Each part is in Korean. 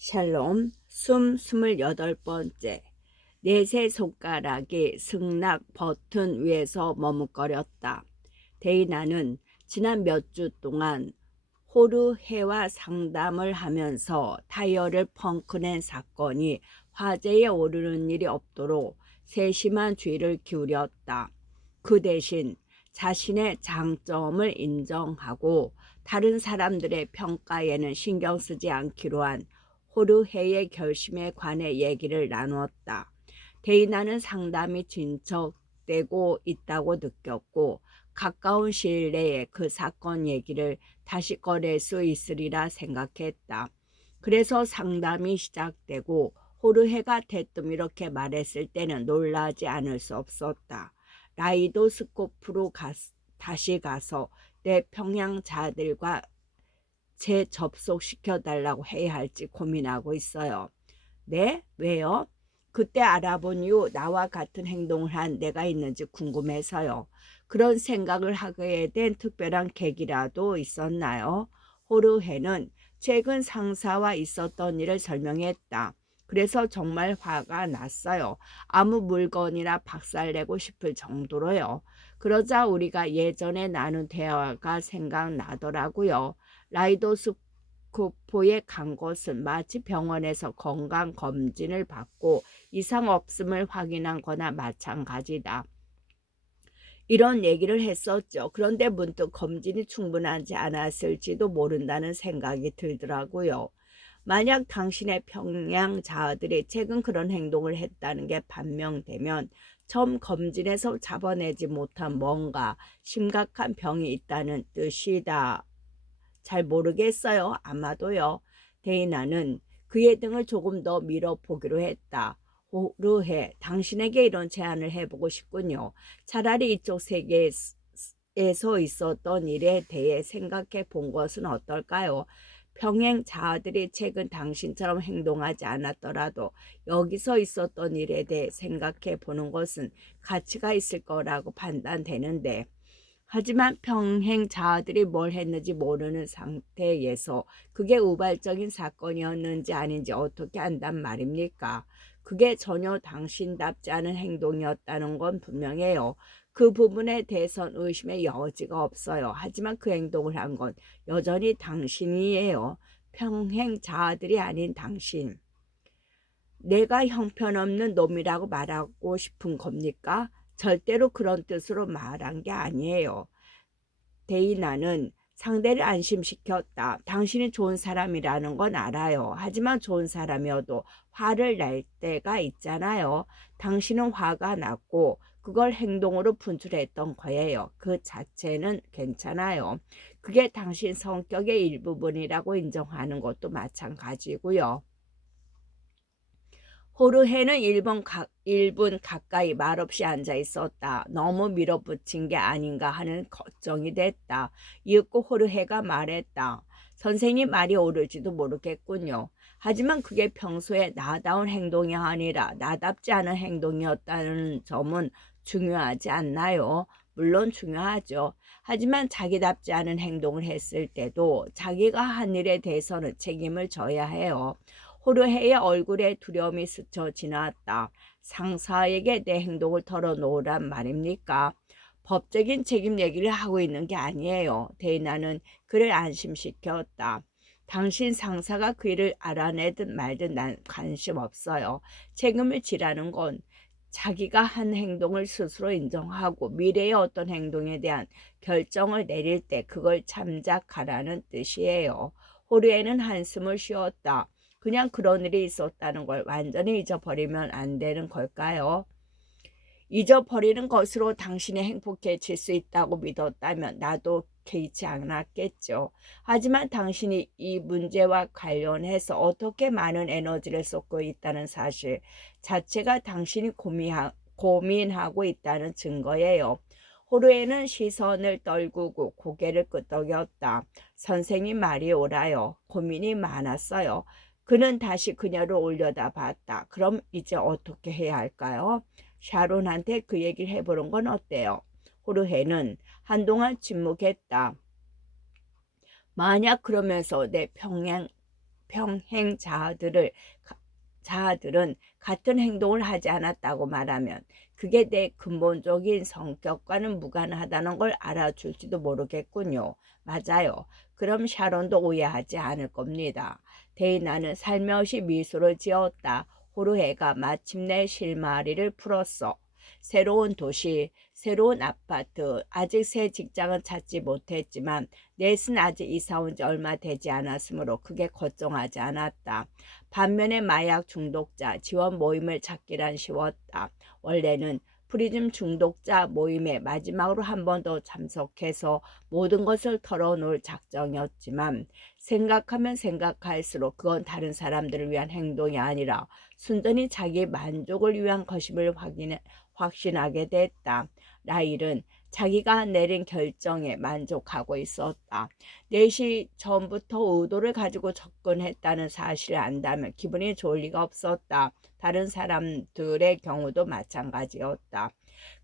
샬롬 숨 28번째. 넷의 손가락이 승낙 버튼 위에서 머뭇거렸다. 데이나는 지난 몇 주 동안 호르헤와 상담을 하면서 타이어를 펑크낸 사건이 화제에 오르는 일이 없도록 세심한 주의를 기울였다. 그 대신 자신의 장점을 인정하고 다른 사람들의 평가에는 신경 쓰지 않기로 한 호르헤의 결심에 관해 얘기를 나누었다. 데이나는 상담이 진척되고 있다고 느꼈고 가까운 시일 내에 그 사건 얘기를 다시 꺼낼 수 있으리라 생각했다. 그래서 상담이 시작되고 호르헤가 대뜸 이렇게 말했을 때는 놀라지 않을 수 없었다. 라이도스코프로 다시 가서 내 평양자들과 재접속시켜달라고 해야 할지 고민하고 있어요. 네? 왜요? 그때 알아본 이후 나와 같은 행동을 한 내가 있는지 궁금해서요. 그런 생각을 하게 된 특별한 계기라도 있었나요? 호르헤는 최근 상사와 있었던 일을 설명했다. 그래서 정말 화가 났어요. 아무 물건이나 박살내고 싶을 정도로요. 그러자 우리가 예전에 나눈 대화가 생각나더라고요. 라이도스코프에 간 것은 마치 병원에서 건강검진을 받고 이상 없음을 확인한 거나 마찬가지다. 이런 얘기를 했었죠. 그런데 문득 검진이 충분하지 않았을지도 모른다는 생각이 들더라고요. 만약 당신의 평양 자아들이 최근 그런 행동을 했다는 게 판명되면 처음 검진에서 잡아내지 못한 뭔가 심각한 병이 있다는 뜻이다. 잘 모르겠어요. 아마도요. 데이나는 그의 등을 조금 더 밀어보기로 했다. 호르헤, 당신에게 이런 제안을 해보고 싶군요. 차라리 이쪽 세계에서 있었던 일에 대해 생각해 본 것은 어떨까요? 평행 자아들이 최근 당신처럼 행동하지 않았더라도 여기서 있었던 일에 대해 생각해 보는 것은 가치가 있을 거라고 판단되는데, 하지만 평행 자아들이 뭘 했는지 모르는 상태에서 그게 우발적인 사건이었는지 아닌지 어떻게 안단 말입니까? 그게 전혀 당신답지 않은 행동이었다는 건 분명해요. 그 부분에 대해선 의심의 여지가 없어요. 하지만 그 행동을 한 건 여전히 당신이에요. 평행 자아들이 아닌 당신. 내가 형편없는 놈이라고 말하고 싶은 겁니까? 절대로 그런 뜻으로 말한 게 아니에요. 데이나는 상대를 안심시켰다. 당신이 좋은 사람이라는 건 알아요. 하지만 좋은 사람이어도 화를 낼 때가 있잖아요. 당신은 화가 났고 그걸 행동으로 분출했던 거예요. 그 자체는 괜찮아요. 그게 당신 성격의 일부분이라고 인정하는 것도 마찬가지고요. 호르헤는 1분 가까이 말없이 앉아 있었다. 너무 밀어붙인 게 아닌가 하는 걱정이 됐다. 이윽고 호르헤가 말했다. 선생님 말이 옳을지도 모르겠군요. 하지만 그게 평소에 나다운 행동이 아니라 나답지 않은 행동이었다는 점은 중요하지 않나요? 물론 중요하죠. 하지만 자기답지 않은 행동을 했을 때도 자기가 한 일에 대해서는 책임을 져야 해요. 호르헤의 얼굴에 두려움이 스쳐 지나왔다. 상사에게 내 행동을 털어놓으란 말입니까? 법적인 책임 얘기를 하고 있는 게 아니에요. 데이나는 그를 안심시켰다. 당신 상사가 그 일을 알아내든 말든 난 관심 없어요. 책임을 지라는 건 자기가 한 행동을 스스로 인정하고 미래의 어떤 행동에 대한 결정을 내릴 때 그걸 참작하라는 뜻이에요. 호르헤는 한숨을 쉬었다. 그냥 그런 일이 있었다는 걸 완전히 잊어버리면 안 되는 걸까요? 잊어버리는 것으로 당신이 행복해질 수 있다고 믿었다면 나도 개의치 않았겠죠. 하지만 당신이 이 문제와 관련해서 어떻게 많은 에너지를 쏟고 있다는 사실 자체가 당신이 고민하고 있다는 증거예요. 호르에는 시선을 떨구고 고개를 끄덕였다. 선생님 말이 옳아요. 고민이 많았어요. 그는 다시 그녀를 올려다봤다. 그럼 이제 어떻게 해야 할까요? 샤론한테 그 얘기를 해보는 건 어때요? 호르헤는 한동안 침묵했다. 만약 그러면서 내 평양 자들은 같은 행동을 하지 않았다고 말하면 그게 내 근본적인 성격과는 무관하다는 걸 알아줄지도 모르겠군요. 맞아요. 그럼 샤론도 오해하지 않을 겁니다. 데이나는 살며시 미소를 지었다. 호루헤가 마침내 실마리를 풀었어. 새로운 도시, 새로운 아파트, 아직 새 직장은 찾지 못했지만 넷은 아직 이사 온 지 얼마 되지 않았으므로 크게 걱정하지 않았다. 반면에 마약 중독자 지원 모임을 찾기란 쉬웠다. 원래는 프리즘 중독자 모임에 마지막으로 한 번 더 참석해서 모든 것을 털어놓을 작정이었지만 생각하면 생각할수록 그건 다른 사람들을 위한 행동이 아니라 순전히 자기 만족을 위한 것임을 확신하게 됐다. 라일은 자기가 내린 결정에 만족하고 있었다. 넷이 전부터 의도를 가지고 접근했다는 사실을 안다면 기분이 좋을 리가 없었다. 다른 사람들의 경우도 마찬가지였다.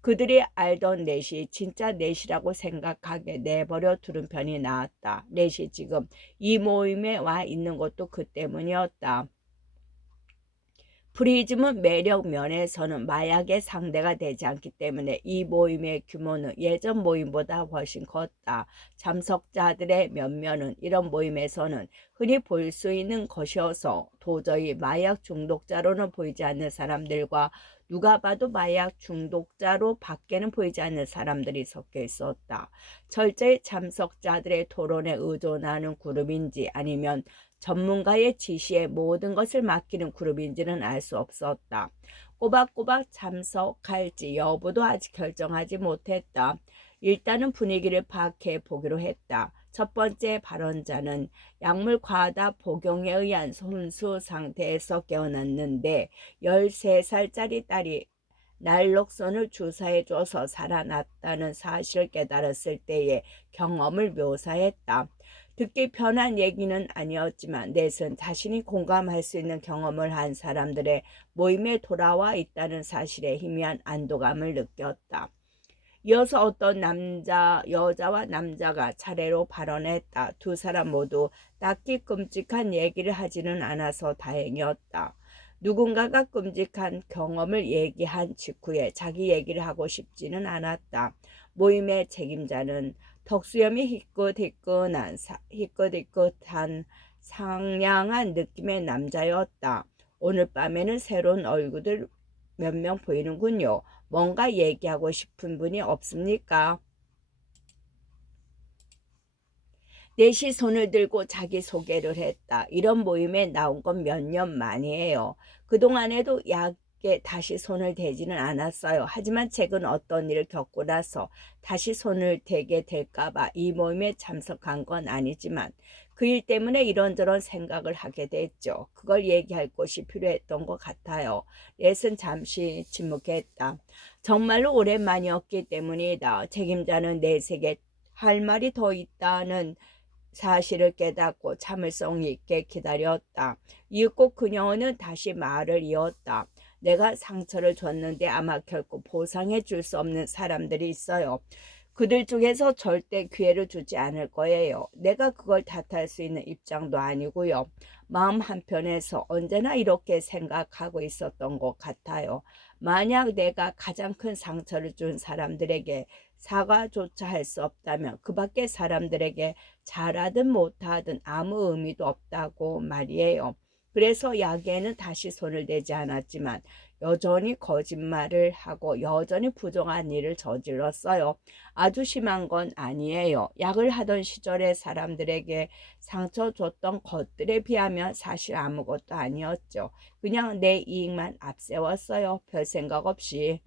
그들이 알던 넷이 진짜 넷이라고 생각하게 내버려 두는 편이 나았다. 넷이 지금 이 모임에 와 있는 것도 그 때문이었다. 프리즘은 매력 면에서는 마약의 상대가 되지 않기 때문에 이 모임의 규모는 예전 모임보다 훨씬 컸다. 참석자들의 몇몇은 이런 모임에서는 흔히 볼 수 있는 것이어서 도저히 마약 중독자로는 보이지 않는 사람들과 누가 봐도 마약 중독자로 밖에는 보이지 않는 사람들이 섞여 있었다. 철저히 참석자들의 토론에 의존하는 그룹인지 아니면 전문가의 지시에 모든 것을 맡기는 그룹인지는 알 수 없었다. 꼬박꼬박 참석할지 여부도 아직 결정하지 못했다. 일단은 분위기를 파악해 보기로 했다. 첫 번째 발언자는 약물 과다 복용에 의한 혼수 상태에서 깨어났는데 13살짜리 딸이 날록선을 주사해줘서 살아났다는 사실을 깨달았을 때의 경험을 묘사했다. 듣기 편한 얘기는 아니었지만 넷은 자신이 공감할 수 있는 경험을 한 사람들의 모임에 돌아와 있다는 사실에 희미한 안도감을 느꼈다. 이어서 어떤 여자와 남자가 차례로 발언했다. 두 사람 모두 딱히 끔찍한 얘기를 하지는 않아서 다행이었다. 누군가가 끔찍한 경험을 얘기한 직후에 자기 얘기를 하고 싶지는 않았다. 모임의 책임자는 턱수염이 희끗희끗한 상냥한 느낌의 남자였다. 오늘 밤에는 새로운 얼굴들 몇 명 보이는군요. 뭔가 얘기하고 싶은 분이 없습니까? 넷이 손을 들고 자기소개를 했다. 이런 모임에 나온 건 몇 년 만이에요. 그동안에도 약에 다시 손을 대지는 않았어요. 하지만 최근 어떤 일을 겪고 나서 다시 손을 대게 될까봐 이 모임에 참석한 건 아니지만 그 일 때문에 이런저런 생각을 하게 됐죠. 그걸 얘기할 곳이 필요했던 것 같아요. 넷은 잠시 침묵했다. 정말로 오랜만이었기 때문이다. 책임자는 넷에게 할 말이 더 있다는 사실을 깨닫고 참을성 있게 기다렸다. 이윽고 그녀는 다시 말을 이었다. 내가 상처를 줬는데 아마 결코 보상해 줄 수 없는 사람들이 있어요. 그들 중에서 절대 기회를 주지 않을 거예요. 내가 그걸 탓할 수 있는 입장도 아니고요. 마음 한편에서 언제나 이렇게 생각하고 있었던 것 같아요. 만약 내가 가장 큰 상처를 준 사람들에게 사과조차 할 수 없다면 그 밖의 사람들에게 잘하든 못하든 아무 의미도 없다고 말이에요. 그래서 약에는 다시 손을 대지 않았지만 여전히 거짓말을 하고 여전히 부정한 일을 저질렀어요. 아주 심한 건 아니에요. 약을 하던 시절의 사람들에게 상처 줬던 것들에 비하면 사실 아무것도 아니었죠. 그냥 내 이익만 앞세웠어요. 별 생각 없이.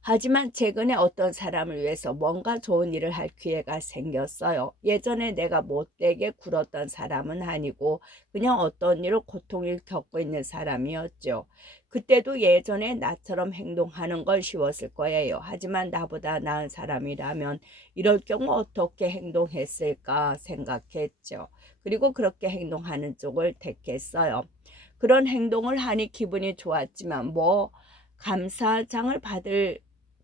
하지만 최근에 어떤 사람을 위해서 뭔가 좋은 일을 할 기회가 생겼어요. 예전에 내가 못되게 굴었던 사람은 아니고 그냥 어떤 일로 고통을 겪고 있는 사람이었죠. 그때도 예전에 나처럼 행동하는 걸 쉬웠을 거예요. 하지만 나보다 나은 사람이라면 이럴 경우 어떻게 행동했을까 생각했죠. 그리고 그렇게 행동하는 쪽을 택했어요. 그런 행동을 하니 기분이 좋았지만 감사장을 받을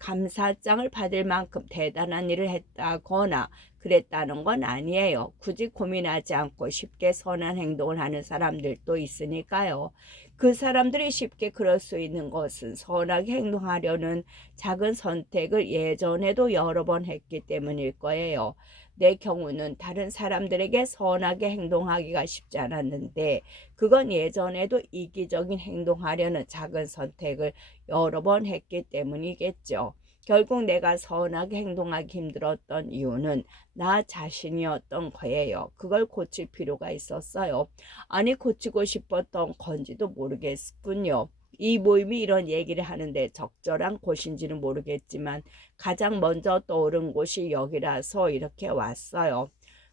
감사장을 받을 만큼 대단한 일을 했다거나 그랬다는 건 아니에요. 굳이 고민하지 않고 쉽게 선한 행동을 하는 사람들도 있으니까요. 그 사람들이 쉽게 그럴 수 있는 것은 선하게 행동하려는 작은 선택을 예전에도 여러 번 했기 때문일 거예요. 내 경우는 다른 사람들에게 선하게 행동하기가 쉽지 않았는데 그건 예전에도 이기적인 행동하려는 작은 선택을 여러 번 했기 때문이겠죠. 결국 내가 선하게 행동하기 힘들었던 이유는 나 자신이었던 거예요. 그걸 고칠 필요가 있었어요. 아니 고치고 싶었던 건지도 모르겠군요. 이 모임이 이런 얘기를 하는데 적절한 곳인지는 모르겠지만 가장 먼저 떠오른 곳이 여기라서 이렇게 왔어요.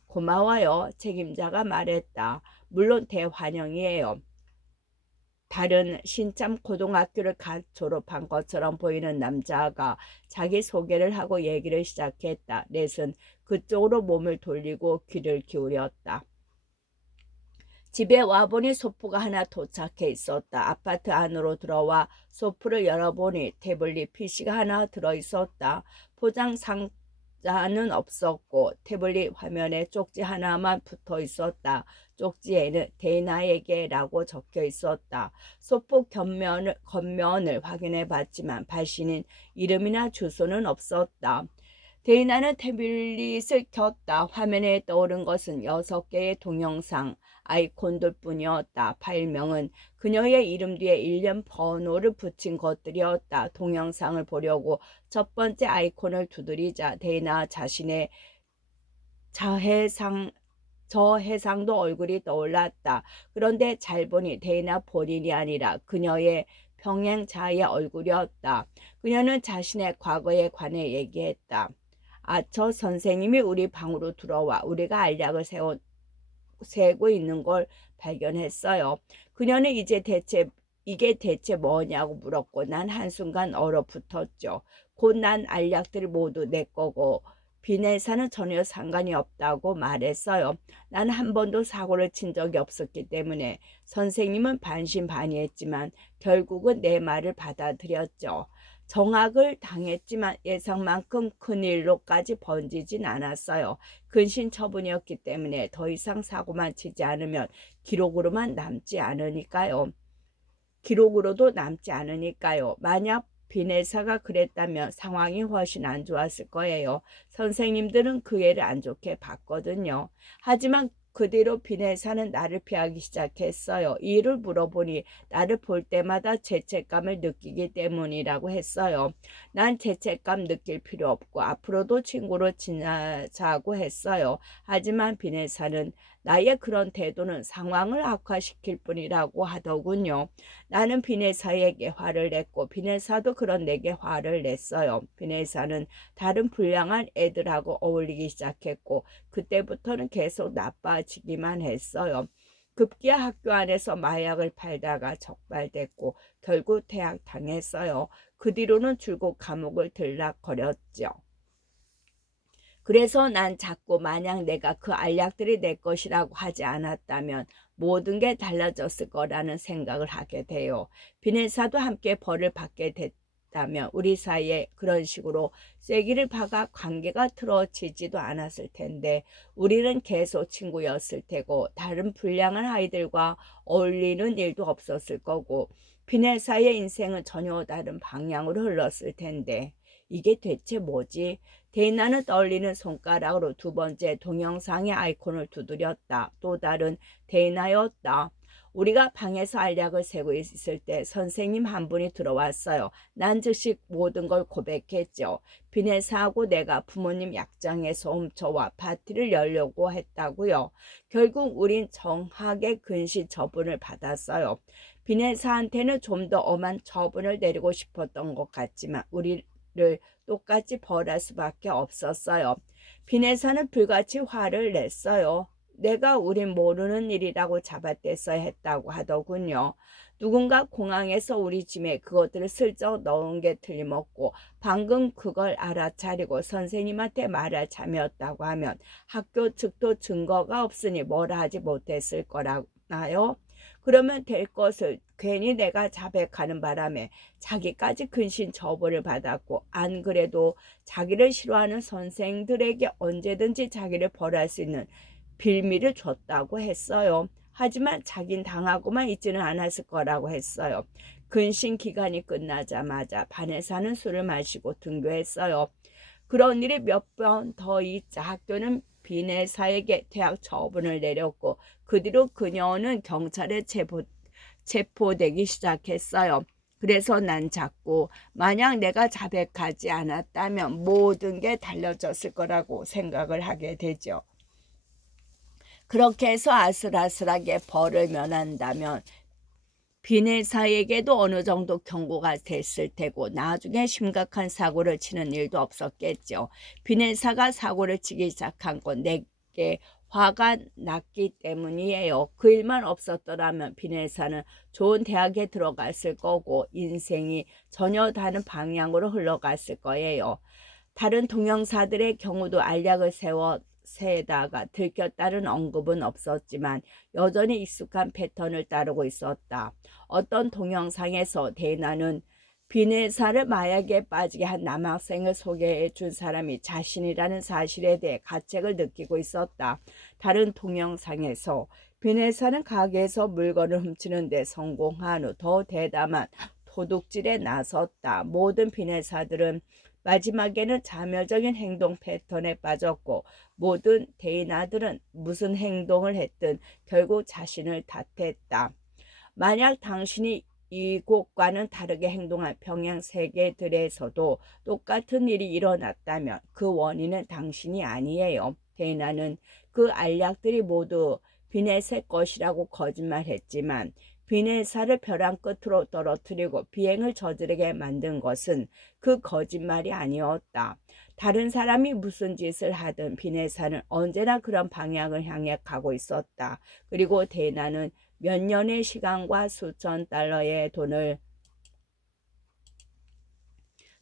고마워요. 책임자가 말했다. 물론 대환영이에요. 다른 신참 고등학교를 갓 졸업한 것처럼 보이는 남자가 자기 소개를 하고 얘기를 시작했다. 넷은 그쪽으로 몸을 돌리고 귀를 기울였다. 집에 와보니 소프가 하나 도착해 있었다. 아파트 안으로 들어와 소프를 열어보니 태블릿 PC가 하나 들어있었다. 포장 상자는 없었고 태블릿 화면에 쪽지 하나만 붙어 있었다. 쪽지에는 데이나에게라고 적혀 있었다. 소프 겉면을 확인해 봤지만 발신인 이름이나 주소는 없었다. 데이나는 태블릿을 켰다. 화면에 떠오른 것은 6개의 동영상 아이콘들 뿐이었다. 파일명은 그녀의 이름 뒤에 일련 번호를 붙인 것들이었다. 동영상을 보려고 첫 번째 아이콘을 두드리자 데이나 자신의 저해상도 얼굴이 떠올랐다. 그런데 잘 보니 데이나 본인이 아니라 그녀의 병행자의 얼굴이었다. 그녀는 자신의 과거에 관해 얘기했다. 저 선생님이 우리 방으로 들어와 우리가 알약을 세고 있는 걸 발견했어요. 그녀는 이게 대체 뭐냐고 물었고 난 한순간 얼어붙었죠. 곧 난 알약들이 모두 내 거고 비내사는 전혀 상관이 없다고 말했어요. 난 한 번도 사고를 친 적이 없었기 때문에 선생님은 반신반의했지만 결국은 내 말을 받아들였죠. 정악을 당했지만 예상만큼 큰일로까지 번지진 않았어요. 근신 처분이었기 때문에 더 이상 사고만 치지 않으면 기록으로도 남지 않으니까요. 만약 비내사가 그랬다면 상황이 훨씬 안 좋았을 거예요. 선생님들은 그 애를 안 좋게 봤거든요. 하지만 그 뒤로 비내사는 나를 피하기 시작했어요. 이유를 물어보니 나를 볼 때마다 죄책감을 느끼기 때문이라고 했어요. 난 죄책감 느낄 필요 없고 앞으로도 친구로 지내자고 했어요. 하지만 비내사는 나의 그런 태도는 상황을 악화시킬 뿐이라고 하더군요. 나는 비네사에게 화를 냈고 비네사도 그런 내게 화를 냈어요. 비네사는 다른 불량한 애들하고 어울리기 시작했고 그때부터는 계속 나빠지기만 했어요. 급기야 학교 안에서 마약을 팔다가 적발됐고 결국 퇴학당했어요. 그 뒤로는 줄곧 감옥을 들락거렸죠. 그래서 난 자꾸 만약 내가 그 알약들이 내 것이라고 하지 않았다면 모든 게 달라졌을 거라는 생각을 하게 돼요. 비네사도 함께 벌을 받게 됐다면 우리 사이에 그런 식으로 쐐기를 박아 관계가 틀어지지도 않았을 텐데 우리는 계속 친구였을 테고 다른 불량한 아이들과 어울리는 일도 없었을 거고 비네사의 인생은 전혀 다른 방향으로 흘렀을 텐데 이게 대체 뭐지? 데이나는 떨리는 손가락으로 두 번째 동영상의 아이콘을 두드렸다. 또 다른 데이나였다. 우리가 방에서 알약을 세고 있을 때 선생님 한 분이 들어왔어요. 난 즉시 모든 걸 고백했죠. 비네사하고 내가 부모님 약장에서 훔쳐와 파티를 열려고 했다고요. 결국 우린 정하게 근시 처분을 받았어요. 비네사한테는 좀 더 엄한 처분을 내리고 싶었던 것 같지만 우리를 똑같이 벌할 수밖에 없었어요. 비네사는 불같이 화를 냈어요. 내가 우린 모르는 일이라고 잡아떼서 했다고 하더군요. 누군가 공항에서 우리 짐에 그것들을 슬쩍 넣은 게 틀림없고 방금 그걸 알아차리고 선생님한테 말할 참이었다고 하면 학교 측도 증거가 없으니 뭐라 하지 못했을 거라나요? 그러면 될 것을 괜히 내가 자백하는 바람에 자기까지 근신 처벌을 받았고, 안 그래도 자기를 싫어하는 선생들에게 언제든지 자기를 벌할 수 있는 빌미를 줬다고 했어요. 하지만 자긴 당하고만 있지는 않았을 거라고 했어요. 근신 기간이 끝나자마자 반에서는 술을 마시고 등교했어요. 그런 일이 몇 번 더 있자 학교는 비네사에게 퇴학 처분을 내렸고, 그 뒤로 그녀는 경찰에 체포되기 시작했어요. 그래서 난 자꾸 만약 내가 자백하지 않았다면 모든 게 달라졌을 거라고 생각을 하게 되죠. 그렇게 해서 아슬아슬하게 벌을 면한다면 비네사에게도 어느 정도 경고가 됐을 테고 나중에 심각한 사고를 치는 일도 없었겠죠. 비네사가 사고를 치기 시작한 건 내게 화가 났기 때문이에요. 그 일만 없었더라면 비네사는 좋은 대학에 들어갔을 거고 인생이 전혀 다른 방향으로 흘러갔을 거예요. 다른 동영사들의 경우도 알약을 세다가 들켰다는 언급은 없었지만 여전히 익숙한 패턴을 따르고 있었다. 어떤 동영상에서 데이나는 비네사를 마약에 빠지게 한 남학생을 소개해 준 사람이 자신이라는 사실에 대해 가책을 느끼고 있었다. 다른 동영상에서 비네사는 가게에서 물건을 훔치는 데 성공한 후 더 대담한 도둑질에 나섰다. 모든 비네사들은 마지막에는 자멸적인 행동 패턴에 빠졌고 모든 데이나들은 무슨 행동을 했든 결국 자신을 탓했다. 만약 당신이 이곳과는 다르게 행동한 평양 세계들에서도 똑같은 일이 일어났다면 그 원인은 당신이 아니에요. 데이나는 그 알약들이 모두 비넷의 것이라고 거짓말했지만 비넷사를 벼랑 끝으로 떨어뜨리고 비행을 저지르게 만든 것은 그 거짓말이 아니었다. 다른 사람이 무슨 짓을 하든 비넷사는 언제나 그런 방향을 향해 가고 있었다. 그리고 데이나는 몇 년의 시간과 수천 달러의 돈을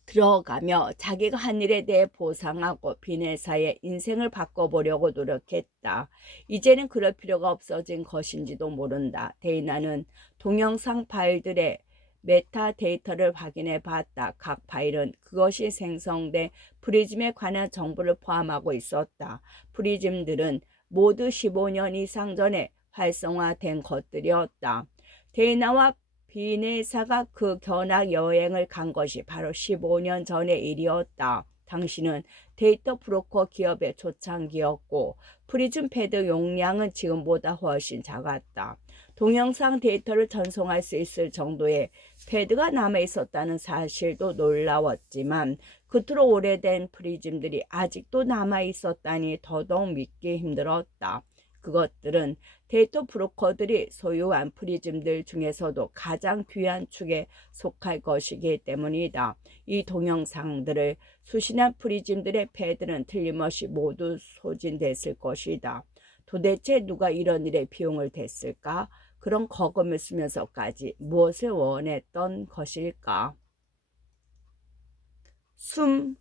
들어가며 자기가 한 일에 대해 보상하고 비네사의 인생을 바꿔보려고 노력했다. 이제는 그럴 필요가 없어진 것인지도 모른다. 데이나는 동영상 파일들의 메타데이터를 확인해 봤다. 각 파일은 그것이 생성된 프리즘에 관한 정보를 포함하고 있었다. 프리즘들은 모두 15년 이상 전에 활성화된 것들이었다. 데이나와 비네사가 그 견학 여행을 간 것이 바로 15년 전의 일이었다. 당신은 데이터 브로커 기업의 초창기였고 프리즘 패드 용량은 지금보다 훨씬 작았다. 동영상 데이터를 전송할 수 있을 정도의 패드가 남아 있었다는 사실도 놀라웠지만 그토록 오래된 프리즘들이 아직도 남아 있었다니 더더욱 믿기 힘들었다. 그것들은 데이터 브로커들이 소유한 프리즘들 중에서도 가장 귀한 축에 속할 것이기 때문이다. 이 동영상들을 수신한 프리즘들의 패드는 틀림없이 모두 소진됐을 것이다. 도대체 누가 이런 일에 비용을 댔을까? 그런 거금을 쓰면서까지 무엇을 원했던 것일까? 숨